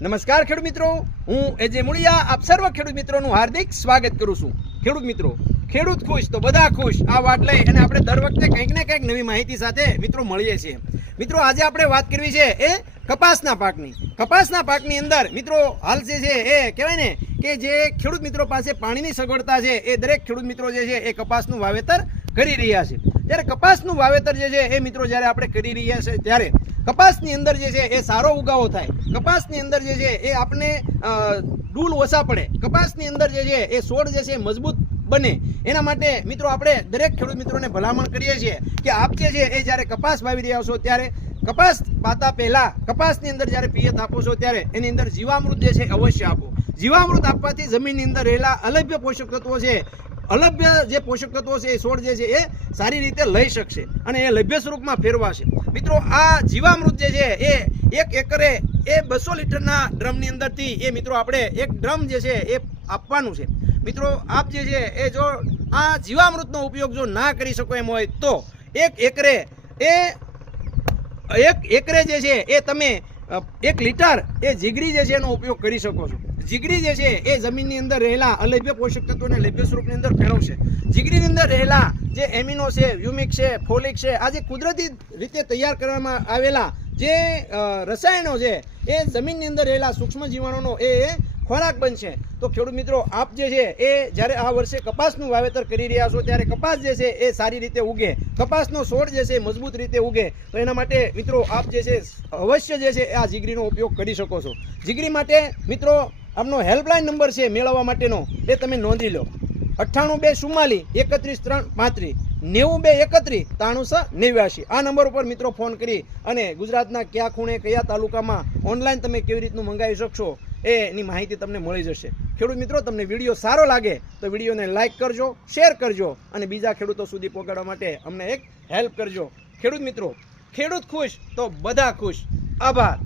નમસ્કાર ખેડૂત મિત્રો, હું એજે મુળિયા આપ સર્વ ખેડૂત મિત્રોનું હાર્દિક સ્વાગત કરું છું. ખેડૂત મિત્રો, ખેડૂત ખુશ તો બધા ખુશ આ વાત લઈ અને આપણે દર વખતે કંઈક ને કંઈક નવી માહિતી સાથે મિત્રો મળીએ છીએ. મિત્રો આજે આપણે વાત કરવી છે એ કપાસના પાકની. કપાસના પાકની અંદર મિત્રો હાલ જે છે એ કહેવાય ને કે જે ખેડૂત મિત્રો પાસે પાણીની સગવડતા છે એ દરેક ખેડૂત મિત્રો જે છે એ કપાસનું વાવેતર કરી રહ્યા છે. ત્યારે કપાસનું વાવેતર જે છે એ મિત્રો જ્યારે આપણે કરી રહ્યા છે ત્યારે કપાસની અંદર જે છે એ સારો ઉગાવો થાય, કપાસની અંદર જે છે એ આપણે ડૂલ ઓછા પડે, કપાસની અંદર જે છે એ છોડ જે છે મજબૂત બને, એના માટે મિત્રો આપણે દરેક ખેડૂત મિત્રોને ભલામણ કરીએ છીએ કે આપ જે છે એ જ્યારે કપાસ વાવી રહ્યા છો ત્યારે કપાસ પાતા પહેલા કપાસની અંદર જ્યારે પિયત આપો છો ત્યારે એની અંદર જીવામૃત જે છે અવશ્ય આપો. જીવામૃત આપવાથી જમીનની અંદર રહેલા અલભ્ય પોષક તત્વો છે, અલભ્ય જે પોષક તત્વો છે એ છોડ જે છે એ સારી રીતે લઈ શકશે અને એ લભ્ય સ્વરૂપમાં ફેરવાશે. મિત્રો આ જીવામૃત જે છે એ 1 એકરે એ 200 લીટરના ડ્રમની અંદરથી એ મિત્રો આપણે એક ડ્રમ જે છે એ આપવાનું છે. મિત્રો આપ જે છે એ જો આ જીવામૃતનો ઉપયોગ જો ના કરી શકો એમ હોય તો 1 એકરે જે છે એ તમે 1 લીટર એ જીગરી જે છે એનો ઉપયોગ કરી શકો છો. જીગરી જે છે એ જમીનની અંદર રહેલા અલભ્ય પોષક તત્વોને લભ્ય સ્વરૂપની અંદર ફેરવશે. જીગરીની અંદર રહેલા જે એમિનો છે, હ્યુમિક છે, ફોલિક છે, આ જે કુદરતી રીતે તૈયાર કરવામાં આવેલા જે રસાયણો છે એ જમીનની અંદર રહેલા સૂક્ષ્મ જીવાણુનો એ ખોરાક બનશે. તો ખેડૂત મિત્રો આપ જે છે એ જ્યારે આ વર્ષે કપાસનું વાવેતર કરી રહ્યા છો ત્યારે કપાસ જે છે એ સારી રીતે ઉગે, કપાસનો છોડ જે છે મજબૂત રીતે ઉગે, તો એના માટે મિત્રો આપ જે છે અવશ્ય જે છે આ જીગરીનો ઉપયોગ કરી શકો છો. જીગરી માટે મિત્રો આપનો હેલ્પલાઇન નંબર છે મેળવવા માટેનો એ તમે નોંધી લો: 98 244 31 335 92 31 93 આ નંબર ઉપર મિત્રો ફોન કરી અને ગુજરાતના કયા ખૂણે કયા તાલુકામાં ઓનલાઈન તમે કેવી રીતનું મંગાવી શકશો એની માહિતી તમને મળી જશે. ખેડૂત મિત્રો, તમને વિડીયો સારો લાગે તો વિડીયોને લાઇક કરજો, શેર કરજો અને બીજા ખેડૂતો સુધી પહોંચાડવા માટે અમને એક હેલ્પ કરજો. ખેડૂત મિત્રો, ખેડૂત ખુશ તો બધા ખુશ. આભાર.